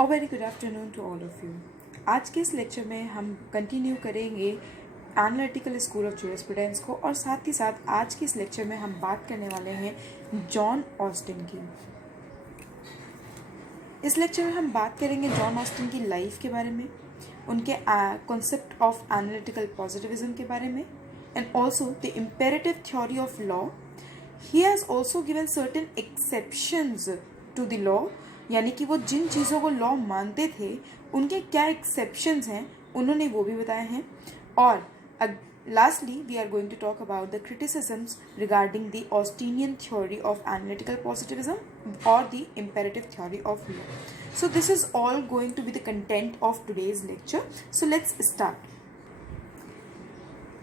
और very good afternoon to all of you. आज के इस लेक्चर में हम कंटिन्यू करेंगे एनालिटिकल स्कूल ऑफ ज्यूरिस्प्रूडेंस को, और साथ ही साथ आज के इस लेक्चर में हम बात करने वाले हैं जॉन ऑस्टिन की। इस लेक्चर में हम बात करेंगे जॉन ऑस्टिन की लाइफ के बारे में, उनके कॉन्सेप्ट ऑफ एनालिटिकल पॉजिटिविज्म के बारे में, and also the imperative theory of law. He has also given certain exceptions to the law, यानी कि वो जिन चीज़ों को लॉ मानते थे उनके क्या एक्सेप्शंस हैं उन्होंने वो भी बताए हैं। और lastly we are going to talk about the criticisms regarding the Austinian theory of analytical positivism और the imperative theory of law. So this is all going to be the content of today's lecture. So let's start.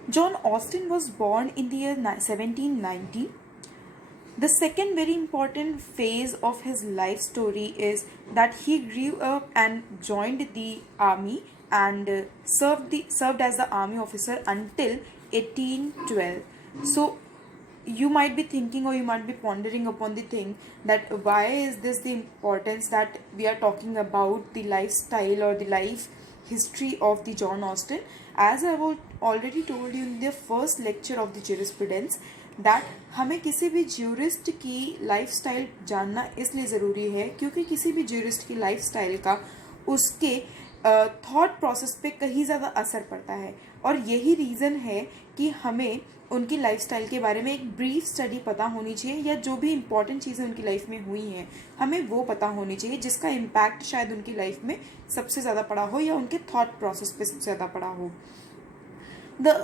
John Austin was born in the year 1790. The second very important phase of his life story is that he grew up and joined the army and served as the army officer until 1812. So you might be thinking, or you might be pondering upon the thing that why is this the importance that we are talking about the lifestyle or the life history of the John Austin. As I have already told you in the first lecture of the jurisprudence that हमें किसी भी jurist की lifestyle जानना इसलिए ज़रूरी है क्योंकि किसी भी ज्यूरिस्ट की लाइफस्टाइल का उसके थॉट प्रोसेस पे कहीं ज़्यादा असर पड़ता है, और यही रीज़न है कि हमें उनकी लाइफस्टाइल के बारे में एक ब्रीफ स्टडी पता होनी चाहिए, या जो भी इंपॉर्टेंट चीज़ें उनकी लाइफ में हुई हैं हमें वो पता होनी चाहिए जिसका इम्पैक्ट शायद उनकी लाइफ में सबसे ज़्यादा पड़ा हो या उनके थॉट प्रोसेस पे सबसे ज़्यादा पड़ा हो। The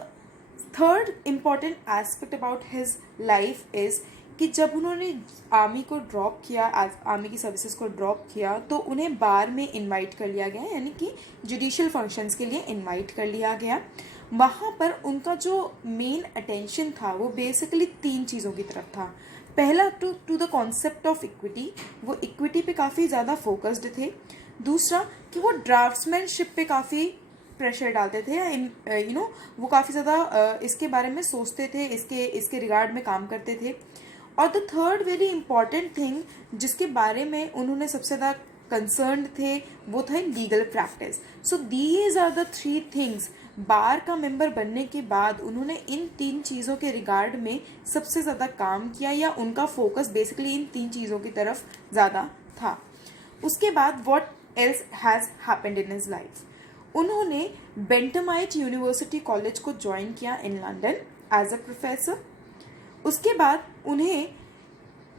third important aspect about his life is कि जब उन्होंने आर्मी को ड्रॉप किया, आर्मी की सर्विसेज को ड्रॉप किया, तो उन्हें बार में इनवाइट कर लिया गया, यानी कि जुडिशियल फंक्शंस के लिए इनवाइट कर लिया गया। वहाँ पर उनका जो मेन अटेंशन था वो बेसिकली तीन चीज़ों की तरफ था। पहला to the concept of equity, वो इक्विटी पे काफ़ी ज़्यादा फोकस्ड थे। दूसरा कि वो ड्राफ्ट्समैनशिप पे काफ़ी प्रेशर डालते थे, वो काफ़ी ज़्यादा इसके बारे में सोचते थे, इसके रिगार्ड में काम करते थे। और the third very important thing जिसके बारे में उन्होंने सबसे ज़्यादा कंसर्न थे वो था legal practice. So these are the three things. Bar का मेंबर बनने के बाद उन्होंने इन तीन चीज़ों के रिगार्ड में सबसे ज़्यादा काम किया, या उनका फोकस बेसिकली इन तीन चीज़ों की तरफ ज़्यादा था। उसके बाद what else has happened in his life, उन्होंने बेंटमाइट यूनिवर्सिटी कॉलेज को ज्वाइन किया in London as a professor. उसके बाद उन्हें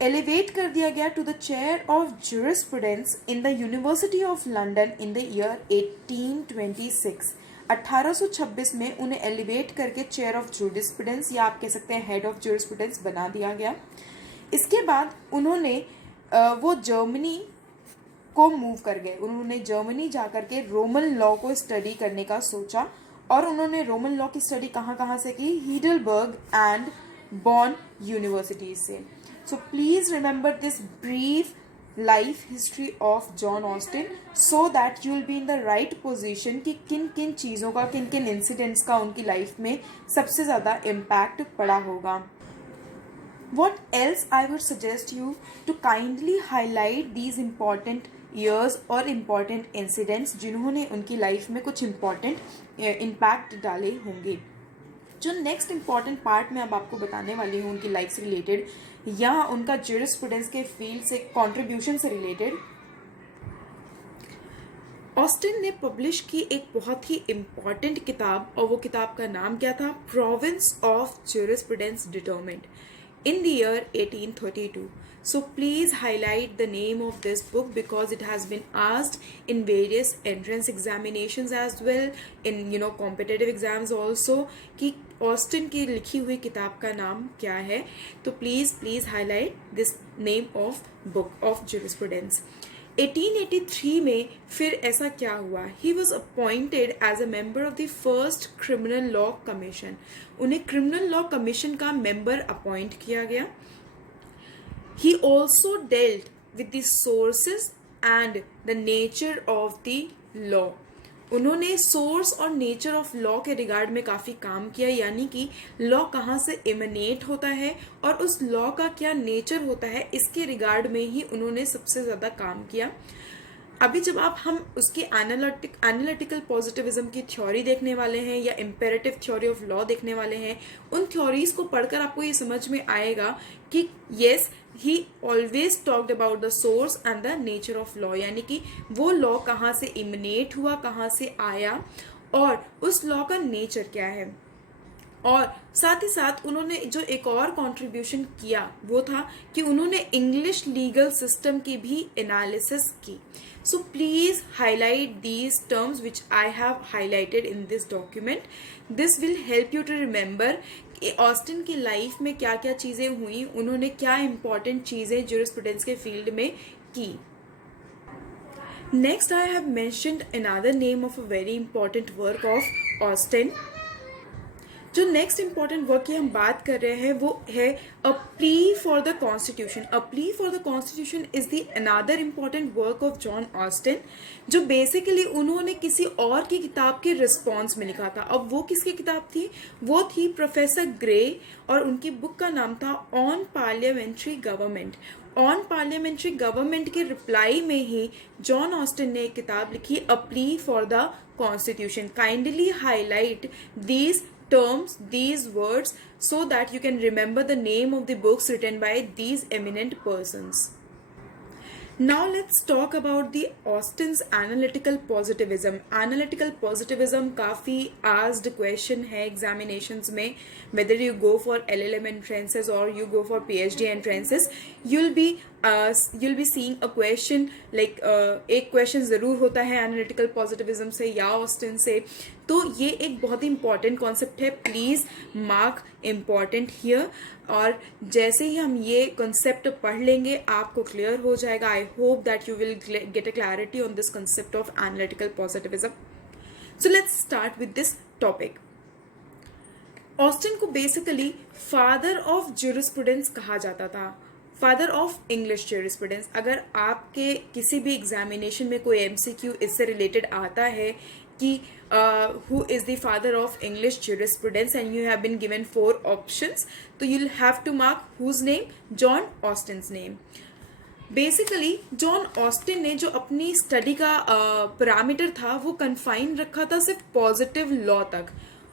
एलिवेट कर दिया गया to the chair of jurisprudence in the university of London in the year 1826। 1826 में उन्हें एलिवेट करके चेयर ऑफ ज्यूरिस्प्रूडेंस, या आप कह सकते हैं हेड ऑफ ज्यूरिस्प्रूडेंस बना दिया गया। इसके बाद उन्होंने वो जर्मनी को मूव कर गए। उन्होंने जर्मनी जा कर के रोमन लॉ को स्टडी करने का सोचा, और उन्होंने रोमन लॉ की स्टडी कहाँ से की? हीडलबर्ग एंड बॉन यूनिवर्सिटीज से। सो please remember this brief life history of John Austin so that you will be in the right position कि किन किन चीज़ों का, किन किन इंसिडेंट्स का उनकी लाइफ में सबसे ज़्यादा इम्पैक्ट पड़ा होगा। What else I would suggest you to kindly highlight these important years और important incidents जिन्होंने उनकी लाइफ में कुछ important impact डाले होंगे। जो नेक्स्ट इम्पॉर्टेंट पार्ट में अब आपको बताने वाली हूँ उनकी लाइफ से रिलेटेड, या उनका ज्यूरिस्प्रूडेंस के फील्ड से कॉन्ट्रीब्यूशन से रिलेटेड, ऑस्टिन ने पब्लिश की एक बहुत ही इम्पॉर्टेंट किताब, और वो किताब का नाम क्या था? Province of jurisprudence determined in the year 1832. So please highlight the name of this book because it has been asked in various entrance examinations as well, in competitive exams also, कि Austin की लिखी हुई किताब का नाम क्या है। तो please highlight this name of book of jurisprudence. 1883 में फिर ऐसा क्या हुआ? He was appointed as a member of the first criminal law commission. उन्हें क्रिमिनल लॉ कमीशन का मेंबर अपॉइंट किया गया। He also dealt with the sources and the nature of the law. उन्होंने सोर्स और नेचर ऑफ लॉ के regard में काफ़ी काम किया, यानी कि लॉ कहाँ से इमनेट होता है और उस लॉ का क्या नेचर होता है, इसके रिगार्ड में ही उन्होंने सबसे ज़्यादा काम किया। अभी जब आप हम उसकी एनालिटिकल पॉजिटिविज्म की थ्योरी देखने वाले हैं या इम्पेरेटिव थ्योरी ऑफ लॉ देखने वाले हैं, उन थ्योरीज को पढ़कर आपको ये समझ में आएगा कि yes he always talked about the source and the nature of law, यानी कि वो लॉ कहाँ से इमिनेट हुआ, कहाँ से आया और उस लॉ का नेचर क्या है। और साथ ही साथ उन्होंने जो एक और कंट्रीब्यूशन किया वो था कि उन्होंने इंग्लिश लीगल सिस्टम की भी एनालिसिस की। So please highlight these terms which I have highlighted in this document. This will help you to remember कि ऑस्टिन की लाइफ में क्या क्या चीज़ें हुई, उन्होंने क्या इंपॉर्टेंट चीज़ें ज्यूरिस्प्रूडेंस के फील्ड में की। Next I have mentioned another name of a very important work of Austin. जो नेक्स्ट इंपॉर्टेंट वर्क की हम बात कर रहे हैं वो है अ plea for the constitution. A plea for the constitution is the another important work of John Austin, जो बेसिकली उन्होंने किसी और की किताब के रिस्पॉन्स में लिखा था। अब वो किसकी किताब थी? वो थी प्रोफेसर ग्रे और उनकी बुक का नाम था on parliamentary government. On parliamentary government के रिप्लाई में ही जॉन ऑस्टिन ने एक किताब लिखी अ plea for the constitution. Kindly highlight these terms, these words, so that you can remember the name of the books written by these eminent persons. Now let's talk about the Austin's analytical positivism. Analytical positivism काफ़ी asked question है examinations में, whether you go for LLM entrances or you go for PhD entrances, you'll be seeing a question like एक question ज़रूर होता है analytical positivism से या Austin से। तो ये एक बहुत ही इंपॉर्टेंट कॉन्सेप्ट है, प्लीज़ मार्क इम्पॉर्टेंट हियर। और जैसे ही हम ये कॉन्सेप्ट पढ़ लेंगे आपको क्लियर हो जाएगा। I hope that you will get a clarity on this concept of analytical positivism. So let's start with this topic. Austin को बेसिकली फादर ऑफ ज्यूरिस्प्रूडेंस कहा जाता था, फादर ऑफ इंग्लिश ज्यूरिस्प्रूडेंस। अगर आपके किसी भी एग्जामिनेशन में कोई एमसीक्यू इससे रिलेटेड आता है कि who is the father of English jurisprudence and you have been given 4 options, तो you'll have to mark whose name? John Austin's name. Basically John Austin ने जो अपनी स्टडी का पैरामीटर था वो कन्फाइन रखा था सिर्फ पॉजिटिव लॉ तक,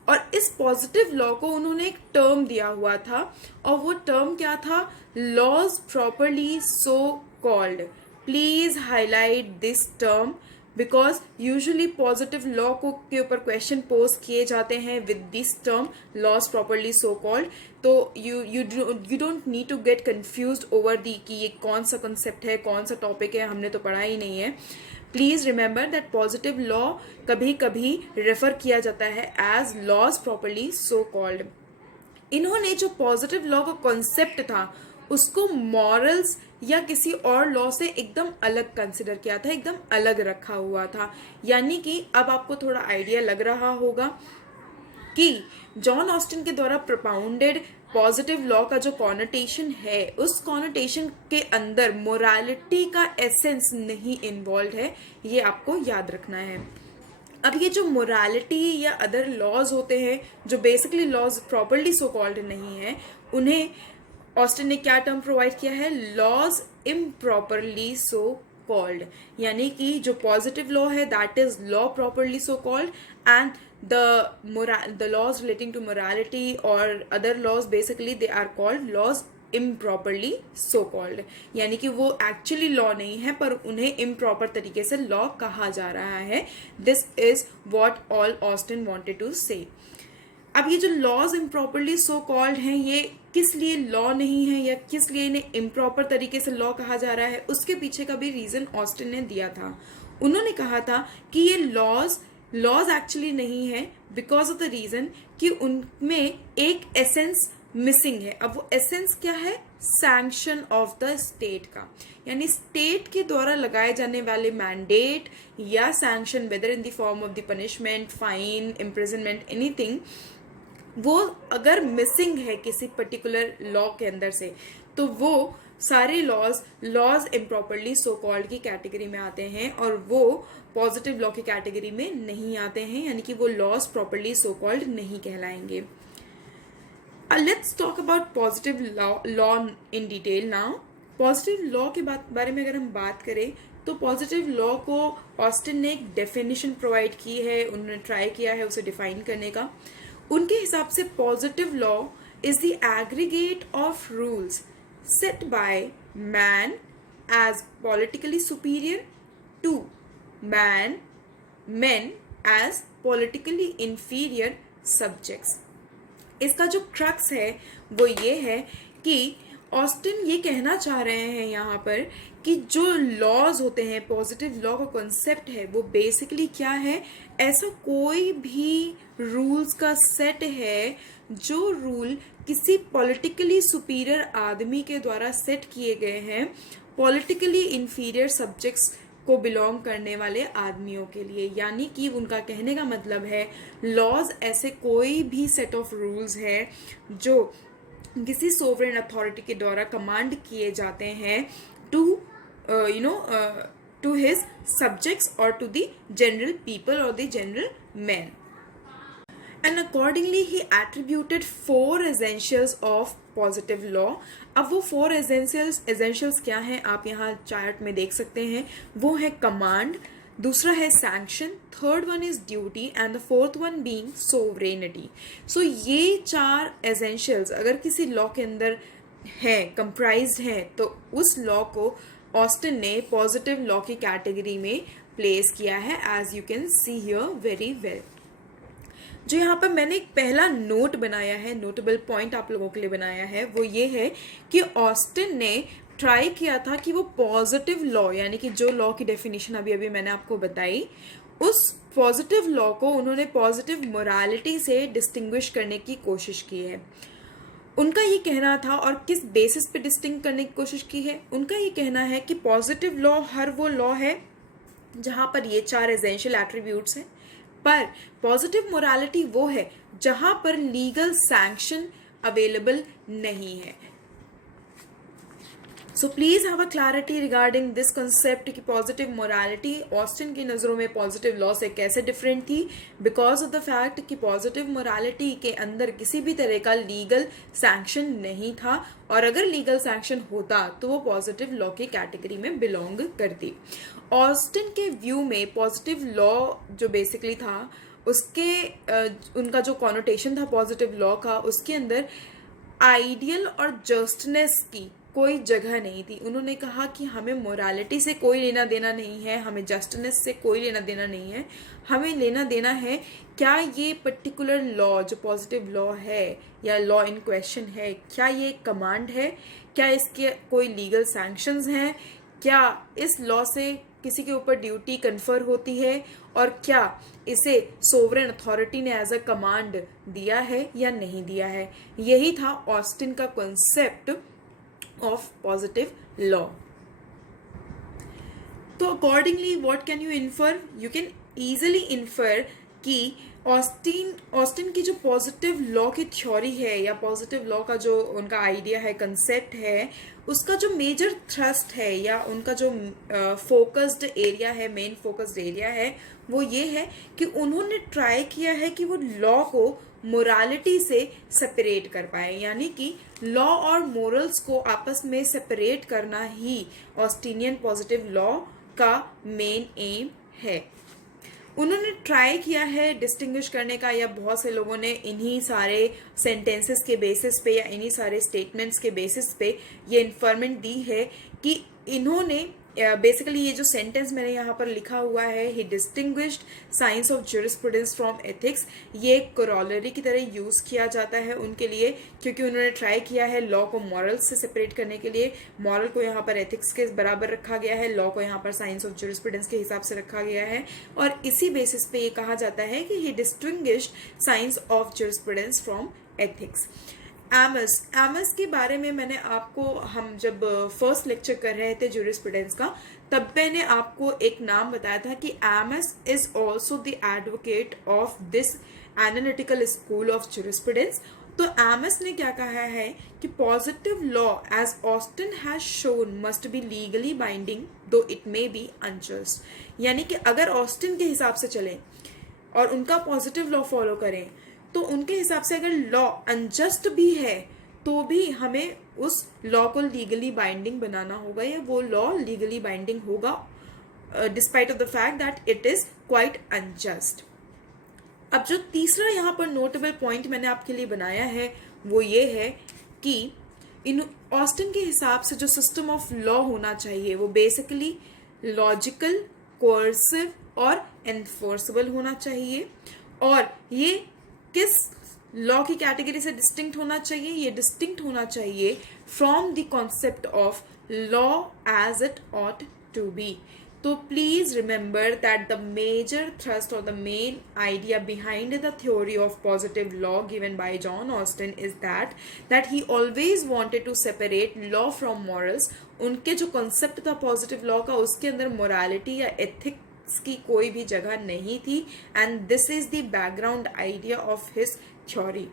और इस पॉजिटिव लॉ को उन्होंने एक टर्म दिया हुआ था और वो टर्म क्या था? Laws properly so called. Please highlight this term because usually positive law को के ऊपर क्वेश्चन पोज किए जाते हैं with this term laws properly so called. तो you don't need to get confused over the कि ये कौन सा कंसेप्ट है, कौन सा टॉपिक है, हमने तो पढ़ा ही नहीं है। Please remember that positive law कभी कभी रेफर किया जाता है as laws properly so called. इन्होंने जो पॉजिटिव लॉ का कॉन्सेप्ट था उसको मॉरल्स या किसी और लॉ से एकदम अलग कंसिडर किया था, एकदम अलग रखा हुआ था। यानी कि अब आपको थोड़ा आइडिया लग रहा होगा कि जॉन ऑस्टिन के द्वारा प्रोपाउंडेड पॉजिटिव लॉ का जो कॉनोटेशन है उस कॉनोटेशन के अंदर मोरालिटी का एसेंस नहीं इन्वॉल्व है, ये आपको याद रखना है। अब ये जो मोरालिटी या अदर लॉज होते हैं जो basically laws properly so called नहीं है, उन्हें ऑस्टिन ने क्या टर्म प्रोवाइड किया है? Laws improperly so called. यानी कि जो पॉजिटिव लॉ है that is law properly so called and the laws relating to morality or other laws basically they are called laws improperly so called। यानी कि वो actually law नहीं है पर उन्हें इम्प्रॉपर तरीके से लॉ कहा जा रहा है। This is what all Austin wanted to say. अब ये जो लॉज इम्प्रॉपरली सो कॉल्ड हैं ये किस लिए लॉ नहीं है या किस लिए इन्हें इम्प्रॉपर तरीके से लॉ कहा जा रहा है, उसके पीछे का भी रीजन ऑस्टिन ने दिया था। उन्होंने कहा था कि ये लॉज एक्चुअली नहीं है बिकॉज ऑफ द रीजन कि उनमें एक एसेंस मिसिंग है। अब वो एसेंस क्या है? सैंक्शन ऑफ द स्टेट का, यानी स्टेट के द्वारा लगाए जाने वाले मैंडेट या sanction whether in the form of the punishment, fine, imprisonment, anything, वो अगर मिसिंग है किसी पर्टिकुलर लॉ के अंदर से तो वो सारे लॉज इम्प्रॉपरली सो कॉल्ड की कैटेगरी में आते हैं और वो पॉजिटिव लॉ की कैटेगरी में नहीं आते हैं, यानी कि वो लॉज प्रॉपरली सो कॉल्ड नहीं कहलाएंगे। Let's talk about positive law in detail now. Positive law के बारे में अगर हम बात करें तो पॉजिटिव लॉ को ऑस्टिन ने एक डेफिनेशन प्रोवाइड की है, उन्होंने ट्राई किया है उसे डिफाइन करने का। उनके हिसाब से positive law is the aggregate of rules set by man as politically superior to man men as politically inferior subjects। इसका जो क्रक्स है वो ये है कि ऑस्टिन ये कहना चाह रहे हैं यहाँ पर कि जो लॉज होते हैं, पॉजिटिव लॉ का कॉन्सेप्ट है वो बेसिकली क्या है, ऐसा कोई भी रूल्स का सेट है जो रूल किसी पॉलिटिकली सुपीरियर आदमी के द्वारा सेट किए गए हैं पॉलिटिकली इंफीरियर सब्जेक्ट्स को बिलोंग करने वाले आदमियों के लिए। यानी कि उनका कहने का मतलब है लॉज ऐसे कोई भी सेट ऑफ रूल्स है जो किसी सोवरेन अथॉरिटी के द्वारा कमांड किए जाते हैं टू टू हिज सब्जेक्ट्स और टू द जनरल पीपल और the general man. And accordingly he attributed 4 essentials of positive law। अब वो 4 essentials क्या हैं आप यहाँ चार्ट में देख सकते हैं। वो है कमांड, दूसरा है sanction, third one is duty and the fourth one being sovereignty. So ये 4 essentials अगर किसी लॉ के अंदर हैं, कंप्राइज्ड हैं, तो उस लॉ को ऑस्टिन ने पॉजिटिव लॉ की कैटेगरी में प्लेस किया है, as you can see here very well. जो यहाँ पर मैंने एक पहला नोट बनाया है, नोटेबल पॉइंट आप लोगों के लिए बनाया है, वो ये है कि ऑस्टिन ने ट्राई किया था कि वो पॉजिटिव लॉ, यानी कि जो लॉ की डेफिनेशन अभी अभी मैंने आपको बताई, उस पॉजिटिव लॉ को उन्होंने पॉजिटिव मोरालिटी से डिस्टिंग्विश करने की कोशिश की है। उनका ये कहना था, और किस बेसिस पे डिस्टिंग करने की कोशिश की है, उनका ये कहना है कि पॉजिटिव लॉ हर वो लॉ है जहाँ पर ये 4 एसेंशियल एट्रीब्यूट्स हैं, पर पॉजिटिव मोरालिटी वो है जहां पर लीगल सैंक्शन अवेलेबल नहीं है। So please have a clarity regarding this concept कि पॉजिटिव मोरालिटी ऑस्टिन की नज़रों में पॉजिटिव लॉ से कैसे डिफरेंट थी, बिकॉज ऑफ द फैक्ट कि पॉजिटिव मोरालिटी के अंदर किसी भी तरह का लीगल सैंक्शन नहीं था, और अगर लीगल सैंक्शन होता तो वो पॉजिटिव लॉ की कैटेगरी में बिलोंग करती। ऑस्टिन के व्यू में पॉजिटिव लॉ जो बेसिकली था उसके उनका जो कॉनोटेशन था पॉजिटिव लॉ का, उसके अंदर आइडियल और जस्टनेस की कोई जगह नहीं थी। उन्होंने कहा कि हमें मोरालिटी से कोई लेना देना नहीं है, हमें जस्टिस से कोई लेना देना नहीं है, हमें लेना देना है क्या ये पर्टिकुलर लॉ जो पॉजिटिव लॉ है या लॉ इन क्वेश्चन है, क्या ये कमांड है, क्या इसके कोई लीगल सैंक्शंस हैं, क्या इस लॉ से किसी के ऊपर ड्यूटी कन्फर होती है, और क्या इसे सोवरेन अथॉरिटी ने एज अ कमांड दिया है या नहीं दिया है। यही था ऑस्टिन का कॉन्सेप्ट ऑफ पॉजिटिव लॉ। तो accordingly what can you infer, you can easily infer कि ऑस्टिन की जो पॉजिटिव लॉ की थ्योरी है या पॉजिटिव लॉ का जो उनका आइडिया है, कंसेप्ट है, उसका जो मेजर थ्रस्ट है या उनका जो फोकस्ड एरिया है, मेन फोकस्ड एरिया है, वो ये है कि उन्होंने ट्राई किया है कि वो लॉ को मोरालिटी से सेपरेट कर पाए, यानी कि लॉ और मोरल्स को आपस में सेपरेट करना ही ऑस्टिनियन पॉजिटिव लॉ का मेन एम है। उन्होंने ट्राई किया है डिस्टिंग्विश करने का, या बहुत से लोगों ने इन्हीं सारे सेंटेंसेस के बेसिस पे या इन्हीं सारे स्टेटमेंट्स के बेसिस पे ये इन्फॉर्मेंट दी है कि इन्होंने बेसिकली ये जो सेंटेंस मैंने यहाँ पर लिखा हुआ है, he distinguished science of jurisprudence from ethics, ये कोरोलरी की तरह यूज़ किया जाता है उनके लिए, क्योंकि उन्होंने ट्राई किया है लॉ को मॉरल से सेपरेट करने के लिए। मॉरल को यहाँ पर एथिक्स के बराबर रखा गया है, लॉ को यहाँ पर साइंस ऑफ ज्यूरिस्प्रूडेंस के हिसाब से रखा गया है, और इसी बेसिस पे ये कहा जाता है कि he distinguished science of jurisprudence from ethics. एमएस के बारे में मैंने आपको, हम जब फर्स्ट लेक्चर कर रहे थे ज्यूरिस्प्रूडेंस का, तब मैंने आपको एक नाम बताया था कि Amos is also the advocate of this analytical school of jurisprudence. तो एमएस ने क्या कहा है कि positive law as Austin has shown must be legally binding though it may be unjust, यानी कि अगर ऑस्टिन के हिसाब से चलें और उनका पॉजिटिव लॉ फॉलो करें तो उनके हिसाब से अगर लॉ अनजस्ट भी है तो भी हमें उस लॉ को लीगली बाइंडिंग बनाना होगा, या वो लॉ लीगली बाइंडिंग होगा despite of the fact that it is quite unjust. अब जो तीसरा यहाँ पर नोटेबल पॉइंट मैंने आपके लिए बनाया है वो ये है कि इन ऑस्टिन के हिसाब से जो सिस्टम ऑफ लॉ होना चाहिए वो बेसिकली लॉजिकल, कोर्सिव और एनफोर्सेबल होना चाहिए. और ये किस लॉ की कैटेगरी से डिस्टिंक्ट होना चाहिए? ये डिस्टिंक्ट होना चाहिए from the concept of law as it ought to be. So please remember that the major thrust or the main idea behind the theory of positive law given by John Austin is that he always wanted to separate law from morals. उनके जो concept था positive law का उसके अंदर morality या ethics की कोई भी जगह नहीं थी, and this is the background idea of his theory.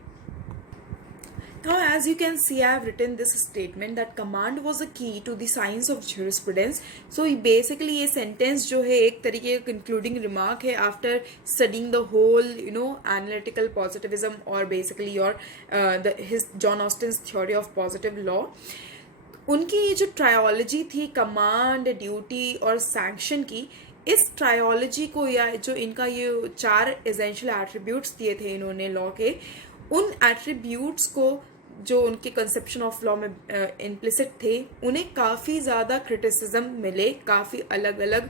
Now, as you can see, I have written this statement that command was a key to the science of jurisprudence. So, basically, ये sentence जो है एक तरीके का concluding remark है after studying the whole, analytical positivism or basically his John Austin's theory of positive law. उनकी ये जो ट्रायोलॉजी थी कमांड, ड्यूटी और सैंक्शन की, इस ट्रायोलॉजी को या जो इनका ये 4 एसेंशियल एट्रीब्यूट्स दिए थे इन्होंने लॉ के, उन एट्रीब्यूट्स को जो उनके कंसेप्शन ऑफ लॉ में इम्प्लिसिट थे उन्हें काफ़ी ज़्यादा क्रिटिसिज्म मिले काफ़ी अलग अलग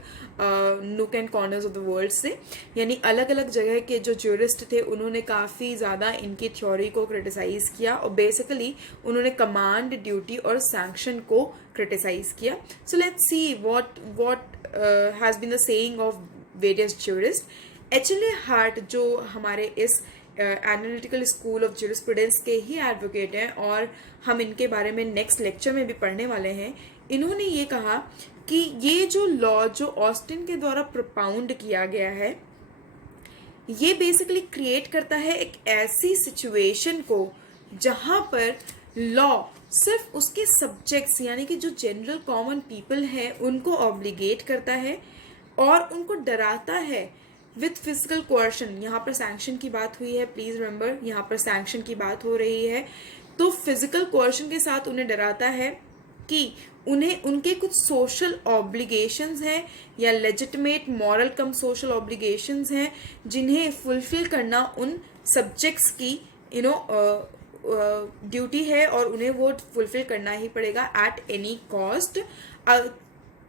nook and corners of the world से. यानी अलग अलग जगह के जो ज्यूरिस्ट थे उन्होंने काफ़ी ज़्यादा इनकी थ्योरी को क्रिटिसाइज़ किया और बेसिकली उन्होंने कमांड, ड्यूटी और सैंक्शन को क्रिटिसाइज़ किया. So let's see what has been the saying of various jurist. H L A. Hart जो हमारे इस एनालिटिकल स्कूल ऑफ ज्यूरिस्प्रूडेंस के ही एडवोकेट हैं और हम इनके बारे में नेक्स्ट लेक्चर में भी पढ़ने वाले हैं. इन्होंने ये कहा कि ये जो लॉ जो ऑस्टिन के द्वारा प्रोपाउंड किया गया है ये बेसिकली क्रिएट करता है एक ऐसी सिचुएशन को जहां पर लॉ सिर्फ उसके सब्जेक्ट्स यानी कि जो जनरल कॉमन पीपल हैं उनको ऑब्लिगेट करता है और उनको डराता है विथ फिजिकल कोअर्शन. यहाँ पर सैंक्शन की बात हुई है, प्लीज रिमेंबर यहाँ पर सैंक्शन की बात हो रही है. तो फिजिकल कोअर्शन के साथ उन्हें डराता है कि उन्हें उनके कुछ सोशल ऑब्लिगेशंस हैं या लेजिटिमेट मॉरल कम सोशल ऑब्लिगेशंस हैं जिन्हें फुलफिल करना उन सब्जेक्ट्स की ड्यूटी है और उन्हें वो फुलफिल करना ही पड़ेगा at any cost,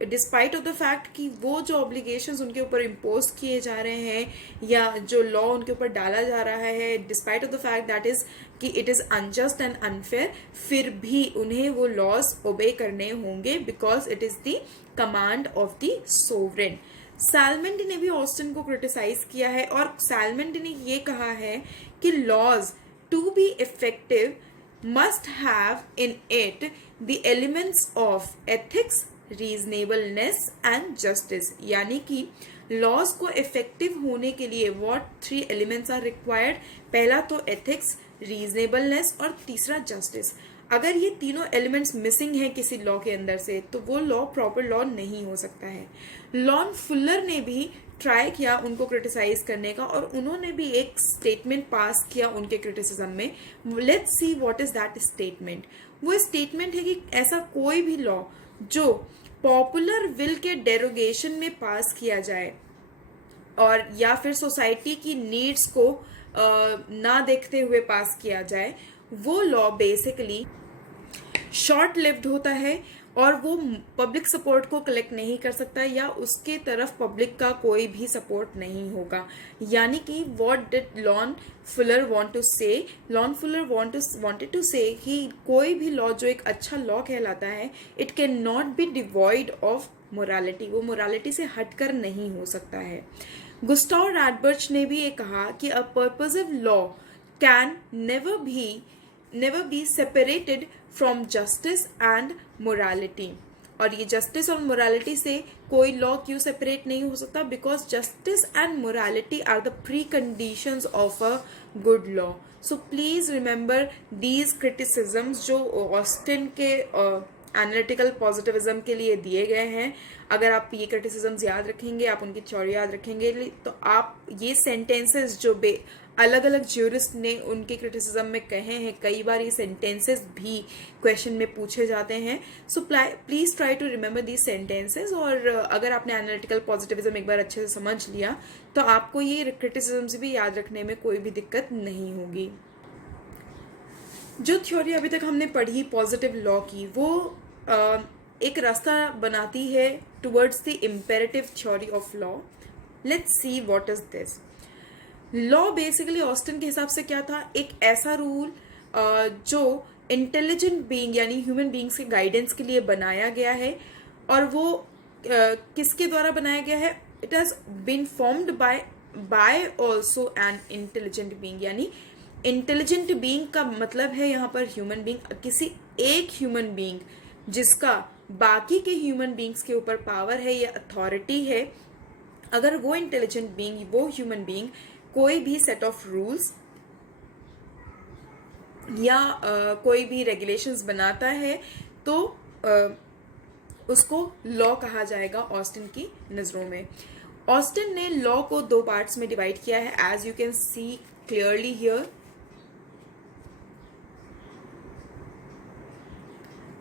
despite of the fact कि वो जो ऑब्लिगेशंस उनके ऊपर इम्पोज किए जा रहे हैं या जो लॉ उनके ऊपर डाला जा रहा है, despite of the fact that is कि it is unjust and unfair, फिर भी उन्हें वो लॉज ओबे करने होंगे because it is the command of the sovereign. Salmond ने भी ऑस्टिन को क्रिटिसाइज किया है और सैलमेंडी ने ये कहा है कि laws to be effective must have in it the elements of ethics, reasonableness and justice. यानी कि लॉज को इफेक्टिव होने के लिए व्हाट 3 एलिमेंट्स आर रिक्वायर्ड. पहला तो एथिक्स, रीजनेबलनेस और तीसरा जस्टिस. अगर ये तीनों एलिमेंट्स मिसिंग हैं किसी लॉ के अंदर से तो वो लॉ प्रॉपर लॉ नहीं हो सकता है. लॉन फुलर ने भी ट्राई किया उनको क्रिटिसाइज करने का और उन्होंने भी एक स्टेटमेंट पास किया उनके क्रिटिसिज्म में. Let's see what is that statement. वो स्टेटमेंट है कि ऐसा कोई भी लॉ जो पॉपुलर विल के डेरोगेशन में पास किया जाए और या फिर सोसाइटी की नीड्स को ना देखते हुए पास किया जाए वो लॉ बेसिकली शॉर्ट लिव्ड होता है और वो पब्लिक सपोर्ट को कलेक्ट नहीं कर सकता या उसके तरफ पब्लिक का कोई भी सपोर्ट नहीं होगा. यानी कि what did Lon Fuller want to say, Lon Fuller wanted to say कि कोई भी लॉ जो एक अच्छा लॉ कहलाता है it can not be devoid of morality, वो मोरालिटी से हटकर नहीं हो सकता है. गुस्टाव रैडबर्च ने भी ये कहा कि a purposive law can never be separated from justice and morality. और ये जस्टिस और मोरालिटी से कोई लॉ क्यों सेपरेट नहीं हो सकता? Because justice and morality are the preconditions of a good law. So please remember these criticisms जो ऑस्टिन के एनालिटिकल पॉजिटिविज्म के लिए दिए गए हैं। अगर आप ये क्रिटिसिज्म्स याद रखेंगे, आप उनकी थ्योरी याद रखेंगे, तो आप ये सेंटेंसेस जो अलग अलग ज्यूरिस्ट ने उनके क्रिटिसिज्म में कहे हैं, कई बार ये सेंटेंसेस भी क्वेश्चन में पूछे जाते हैं। So please try to remember these sentences. और अगर आपने एनालिटिकल पॉजिटिविज्म एक बार अच्छे से समझ लिया तो आपको ये क्रिटिसिज्म्स भी याद रखने में कोई भी दिक्कत नहीं होगी। जो थ्योरी अभी तक हमने पढ़ी पॉजिटिव लॉ की, वो एक रास्ता बनाती है towards the imperative theory of law. Let's see what is this. Law basically Austin के हिसाब से क्या था, एक ऐसा रूल जो इंटेलिजेंट बीइंग यानी ह्यूमन बीइंग्स के गाइडेंस के लिए बनाया गया है। और वो किसके द्वारा बनाया गया है? It has been formed by also an intelligent being, यानी इंटेलिजेंट बीइंग का मतलब है यहाँ पर ह्यूमन बीइंग, किसी एक ह्यूमन बीइंग जिसका बाकी के ह्यूमन बीइंग्स के ऊपर पावर है या अथॉरिटी है। अगर वो इंटेलिजेंट बीइंग, वो ह्यूमन बीइंग कोई भी सेट ऑफ रूल्स या कोई भी रेगुलेशंस बनाता है तो उसको लॉ कहा जाएगा ऑस्टिन की नजरों में। ऑस्टिन ने लॉ को दो पार्ट्स में डिवाइड किया है, as you can see clearly here.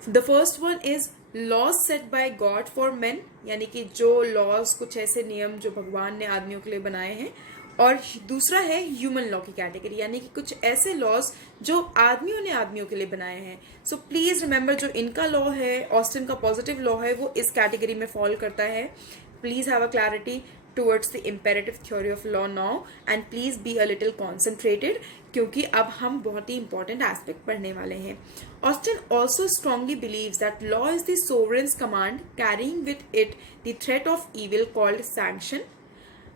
The first one is laws set by God for men, यानी कि जो लॉज, कुछ ऐसे नियम जो भगवान ने आदमियों के लिए बनाए हैं। और दूसरा है ह्यूमन लॉ की कैटेगरी, यानी कि कुछ ऐसे लॉज जो आदमियों ने आदमियों के लिए बनाए हैं। सो प्लीज रिमेंबर, जो इनका लॉ है, ऑस्टिन का पॉजिटिव लॉ है, वो इस कैटेगरी में फॉल करता है। Please have a clarity towards the imperative theory of law now, and please be a little concentrated, क्योंकि अब हम बहुत ही important aspect पढ़ने वाले हैं। Austin also strongly believes that law is the sovereign's command carrying with it the threat of evil called sanction,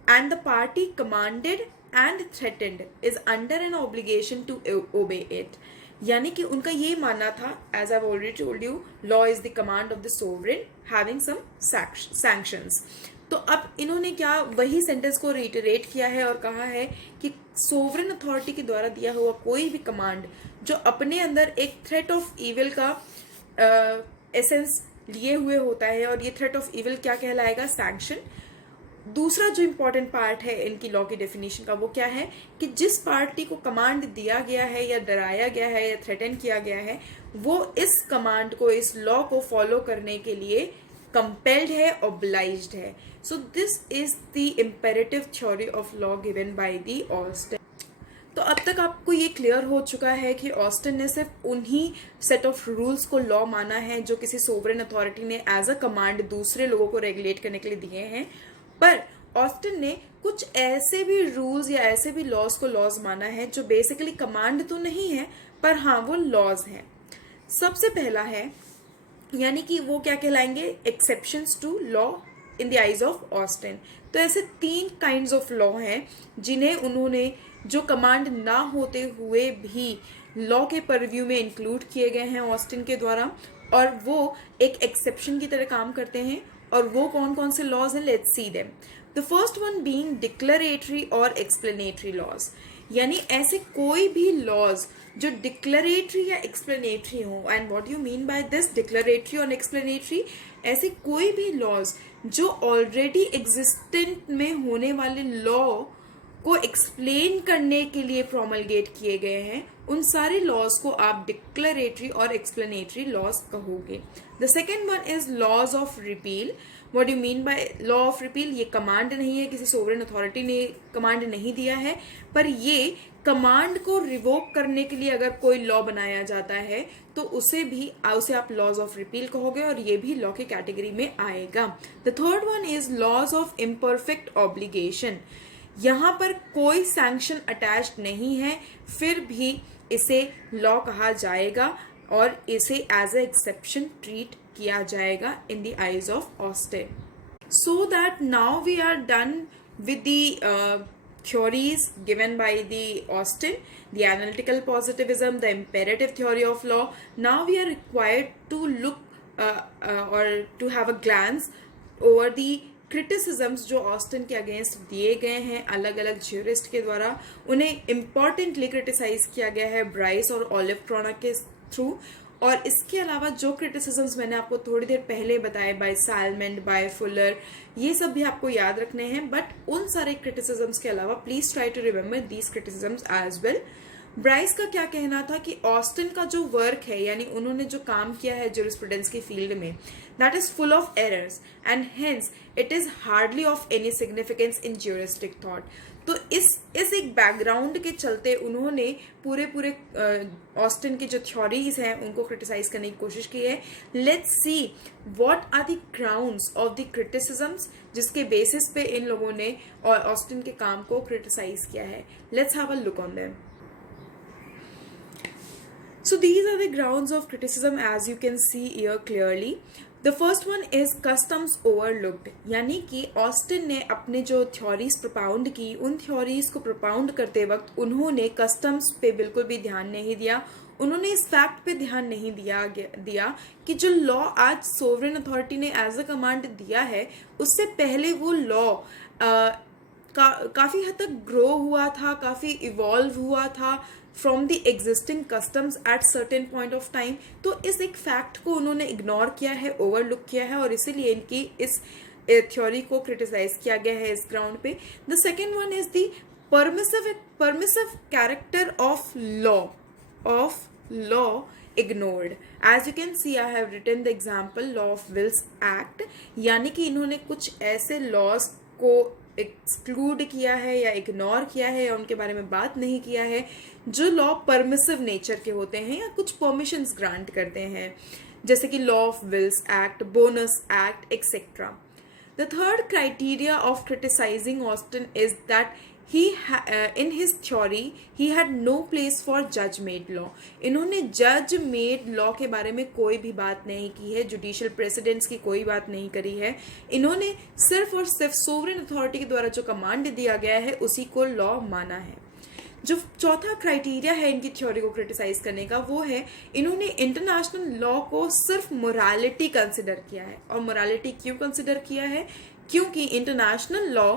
and the party commanded and threatened is under an obligation to obey it। यानी कि उनका ये मानना था, as I've already told you, law is the command of the sovereign having some sanctions। तो अब इन्होंने क्या वही सेंटेंस को रिटरेट किया है और कहा है कि सोवरेन अथॉरिटी के द्वारा दिया हुआ कोई भी कमांड जो अपने अंदर एक थ्रेट ऑफ इविल का एसेंस लिए हुए होता है, और ये थ्रेट ऑफ इविल क्या कहलाएगा? सैंक्शन। दूसरा जो इम्पोर्टेंट पार्ट है इनकी लॉ की डेफिनेशन का, वो क्या है कि जिस पार्टी को कमांड दिया गया है या डराया गया है या थ्रेटन किया गया है, वो इस कमांड को, इस लॉ को फॉलो करने के लिए कंपेल्ड है, ऑब्लाइज्ड है। सो this is the imperative theory of law given by the Austin. तो अब तक आपको ये क्लियर हो चुका है कि ऑस्टिन ने सिर्फ उन्हीं सेट ऑफ रूल्स को लॉ माना है जो किसी सोवरेन अथॉरिटी ने एज अ कमांड दूसरे लोगों को रेगुलेट करने के लिए दिए हैं, पर ऑस्टिन ने कुछ ऐसे भी रूल्स या ऐसे भी लॉज को लॉज माना है जो बेसिकली कमांड तो नहीं है, पर हाँ वो लॉज हैं। सबसे पहला है, यानी कि वो क्या कहलाएंगे? Exceptions to law in the eyes of Austin. तो ऐसे 3 काइंड्स ऑफ लॉ हैं जिन्हें उन्होंने, जो कमांड ना होते हुए भी लॉ के परव्यू में इंक्लूड किए गए हैं ऑस्टिन के द्वारा, और वो एक एक्सेप्शन की तरह काम करते हैं। और वो कौन कौन से लॉज हैं? Let's see them. The first one being declaratory और एक्सप्लेनेटरी लॉज, यानी ऐसे कोई भी लॉज जो डिक्लेरेटरी या एक्सप्लेनेटरी हो। And what you mean by this declaratory और एक्सप्लेनेटरी? ऐसे कोई भी लॉज जो ऑलरेडी एग्जिस्टेंट में होने वाले लॉ को एक्सप्लेन करने के लिए प्रोमलगेट किए गए हैं, उन सारे लॉज को आप डिक्लेरेटरी और एक्सप्लेनेटरी लॉज कहोगे। The second one is laws of repeal. What you mean by law of repeal? ये कमांड नहीं है, किसी सोवरेन अथॉरिटी ने कमांड नहीं दिया है, पर ये कमांड को रिवोक करने के लिए अगर कोई लॉ बनाया जाता है तो उसे आप लॉज ऑफ रिपील कहोगे, और ये भी लॉ के कैटेगरी में आएगा। The third one is laws of imperfect obligation. यहाँ पर कोई सैंक्शन अटैच्ड नहीं है, फिर भी इसे लॉ कहा जाएगा और इसे एज ए एक्सेप्शन ट्रीट किया जाएगा in the eyes of Austin. So that now we are done with the theories given by the Austin, the analytical positivism, the imperative theory of law. Now we are required to look or to have a glance over the criticisms जो Austin के against दिए गए हैं अलग अलग jurist के द्वारा। उन्हें इम्पॉर्टेंटली क्रिटिसाइज किया गया है ब्राइस और ऑलिव क्रोना के थ्रू, और इसके अलावा जो क्रिटिसिजम्स मैंने आपको थोड़ी देर पहले बताए बाय सैलमन, बाय फुलर, ये सब भी आपको याद रखने हैं, बट उन सारे क्रिटिसिजम्स के अलावा please try to remember these criticisms as well. Bryce का क्या कहना था कि ऑस्टिन का जो वर्क है, यानी उन्होंने जो काम किया है ज्यूरिस्प्रूडेंस की फील्ड में, that is full of errors and hence it is hardly of any significance in juristic thought. तो इस एक बैकग्राउंड के चलते उन्होंने पूरे ऑस्टिन की जो थ्योरीज हैं उनको क्रिटिसाइज करने की कोशिश की है। Let's see what are the grounds of the criticisms जिसके बेसिस पे इन लोगों ने ऑस्टिन के काम को क्रिटिसाइज किया है। Let's have a look on them. So these are the grounds of criticism as you can see here clearly. The first one is customs overlooked, यानी कि ऑस्टिन ने अपने जो थ्योरीज प्रोपाउंड की, उन थ्योरीज को प्रोपाउंड करते वक्त उन्होंने कस्टम्स पे बिल्कुल भी ध्यान नहीं दिया। उन्होंने इस फैक्ट पे ध्यान नहीं दिया कि जो लॉ आज सोवरेन अथॉरिटी ने एज अ कमांड दिया है, उससे पहले वो लॉ काफ़ी हद तक ग्रो हुआ था, काफ़ी इवॉल्व हुआ था from the existing customs at certain point of time. तो इस एक फैक्ट को उन्होंने इग्नोर किया है, ओवरलुक किया है, और इसीलिए इनकी इस थ्योरी को क्रिटिसाइज किया गया है इस ग्राउंड पे। The second one is the permissive character of law ignored. As you can see, I have written the example law of wills act, यानी कि इन्होंने कुछ ऐसे लॉज को एक्सक्लूड किया है या इग्नोर किया है या उनके बारे में बात नहीं किया है जो लॉ परमिसिव नेचर के होते हैं या कुछ परमिशंस ग्रांट करते हैं, जैसे कि law of wills act, bonus act etcetera. The third criteria of criticising Austin is that in his theory he had no place for judge made law. इन्होंने जज मेड लॉ के बारे में कोई भी बात नहीं की है, जुडिशियल प्रेसिडेंट्स की कोई बात नहीं करी है। इन्होंने सिर्फ और सिर्फ सोवरेन अथॉरिटी के द्वारा जो कमांड दिया गया है उसी को लॉ माना है। जो चौथा क्राइटेरिया है इनकी थ्योरी को क्रिटिसाइज करने का, वो है इन्होंने इंटरनेशनल लॉ को सिर्फ मोरालिटी कंसिडर किया है। और मोरालिटी क्यों कंसिडर किया है? क्योंकि इंटरनेशनल लॉ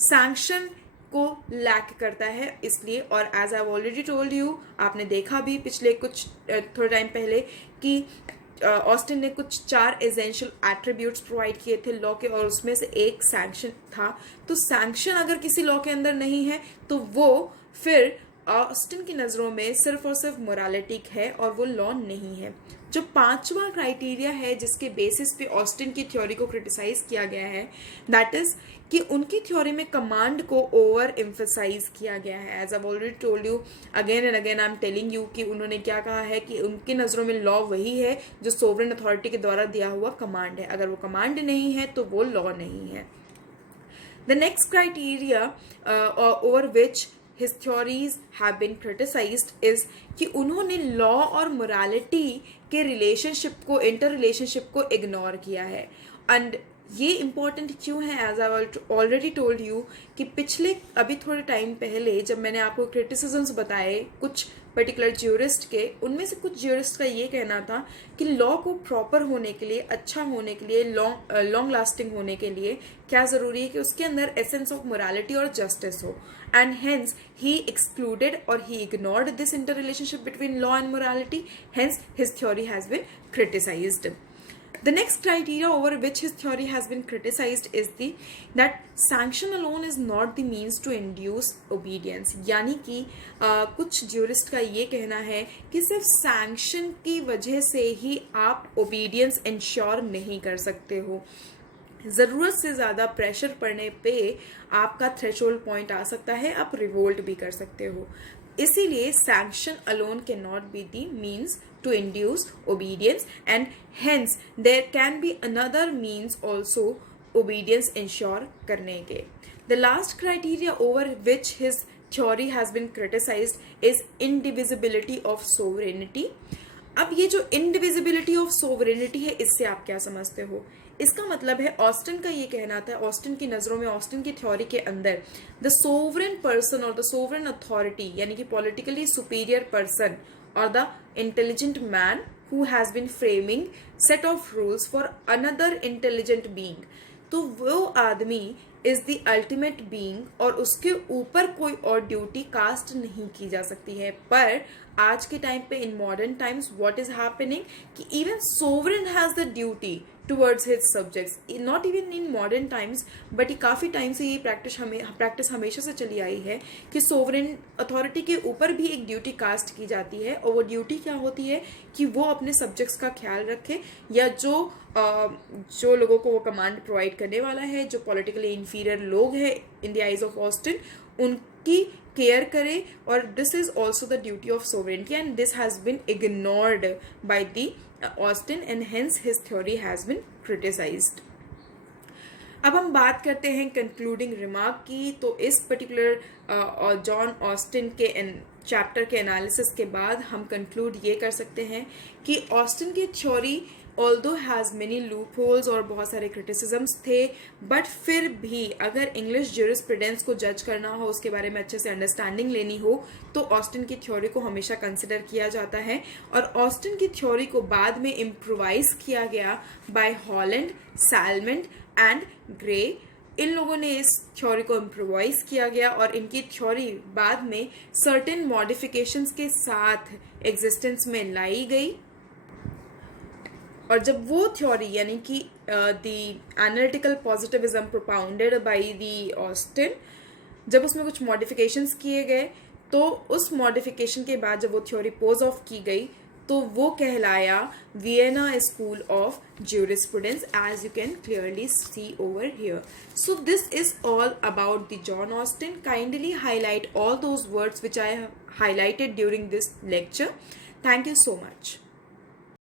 सैंक्शन को लैक करता है इसलिए। और as I already told you, आपने देखा भी पिछले कुछ थोड़े टाइम पहले कि ऑस्टिन ने कुछ 4 एसेंशियल एट्रीब्यूट्स प्रोवाइड किए थे लॉ के, और उसमें से एक सैंक्शन था। तो सैंक्शन अगर किसी लॉ के अंदर नहीं है तो वो फिर ऑस्टिन की नज़रों में सिर्फ और सिर्फ मोरालिटी है और वो लॉ नहीं है। जो पांचवा क्राइटेरिया है जिसके बेसिस पे ऑस्टिन की थ्योरी को क्रिटिसाइज किया गया है, दैट इज कि उनकी थ्योरी में कमांड को ओवर एम्फसाइज किया गया है। As I already told you, again and again I am telling you कि उन्होंने क्या कहा है कि उनकी नज़रों में लॉ वही है जो सोवरेन अथॉरिटी के द्वारा दिया हुआ कमांड है। अगर वो कमांड नहीं है तो वो लॉ नहीं है। The next criteria over which his theories have been criticized is कि उन्होंने लॉ और मोरालिटी के रिलेशनशिप को, इंटर रिलेशनशिप को इग्नोर किया है। एंड ये इम्पॉर्टेंट क्यों है? As I already told you कि पिछले अभी थोड़े टाइम पहले जब मैंने आपको क्रिटिसिजम्स बताए कुछ पर्टिकुलर ज्यूरिस्ट के, उनमें से कुछ ज्यूरिस्ट का ये कहना था कि लॉ को प्रॉपर होने के लिए, अच्छा होने के लिए, लॉन्ग लास्टिंग होने के लिए क्या ज़रूरी है कि उसके अंदर एसेंस ऑफ मोरालिटी और जस्टिस हो। एंड हेंस ही एक्सक्लूडेड और ही ignored this inter relationship between law and morality, hence his theory has been criticised. The next criteria over which his theory has been criticized is that sanction alone is not the means to induce obedience. यानी कि कुछ jurist का ये कहना है कि सिर्फ sanction की वजह से ही आप ओबीडियंस इंश्योर नहीं कर सकते हो। ज़रूरत से ज़्यादा प्रेशर पड़ने पे आपका थ्रेशोल्ड पॉइंट आ सकता है, आप रिवोल्ट भी कर सकते हो। इसीलिए sanction alone can not be the means to induce obedience, and hence there can be another means also obedience ensure करने के। The last criteria over which his theory has been criticized is indivisibility of sovereignty. अब ये जो indivisibility of sovereignty है, इससे आप क्या समझते हो? इसका मतलब है ऑस्टिन का ये कहना था, ऑस्टिन की नज़रों में, ऑस्टिन की थ्योरी के अंदर द सोवरेन पर्सन और द सोवरेन अथॉरिटी, यानी कि politically superior person or the intelligent man who has been framing set of rules for another intelligent being. तो वो आदमी इज द अल्टीमेट बीइंग और उसके ऊपर कोई और ड्यूटी कास्ट नहीं की जा सकती है. पर आज के टाइम पे in modern times what is happening कि even sovereign has the duty towards his subjects. Not even in modern times but ये काफ़ी टाइम से ये प्रैक्टिस हमेशा से चली आई है कि सोवरेन अथॉरिटी के ऊपर भी एक ड्यूटी कास्ट की जाती है. और वो ड्यूटी क्या होती है कि वो अपने सब्जेक्ट्स का ख्याल रखे, या जो लोगों को वो कमांड प्रोवाइड करने वाला है, जो पॉलिटिकली इंफीरियर लोग हैं इन द आइज ऑफ ऑस्टिन, उनकी केयर करे. और this is also the duty of sovereignty and this has been ignored by the Austin and hence his theory has been criticised. अब हम बात करते हैं कंक्लूडिंग रिमार्क की. तो इस पर्टिकुलर जॉन ऑस्टिन के चैप्टर के एनालिसिस के बाद हम कंक्लूड ये कर सकते हैं कि ऑस्टिन की theory although has many loop holes और बहुत सारे क्रिटिसिजम्स थे, बट फिर भी अगर इंग्लिश ज्यूरिस्प्रूडेंस को जज करना हो, उसके बारे में अच्छे से अंडरस्टैंडिंग लेनी हो, तो ऑस्टिन की थ्योरी को हमेशा कंसिडर किया जाता है. और ऑस्टिन की थ्योरी को बाद में इम्प्रोवाइज किया गया बाय हॉलैंड, सैलमेंट एंड ग्रे. इन लोगों ने इस थ्योरी को इम्प्रोवाइज किया गया और इनकी थ्योरी बाद में सर्टेन मॉडिफिकेशंस के साथ एग्जिस्टेंस में लाई गई. और जब वो थ्योरी यानी कि the analytical positivism propounded by the Austin, जब उसमें कुछ मॉडिफिकेशंस किए गए, तो उस मॉडिफिकेशन के बाद जब वो थ्योरी पोज ऑफ की गई, तो वो कहलाया Vienna school of jurisprudence, as you can clearly see over here. So this is all about the John Austin. Kindly highlight all those words which I have highlighted during this lecture. Thank you so much.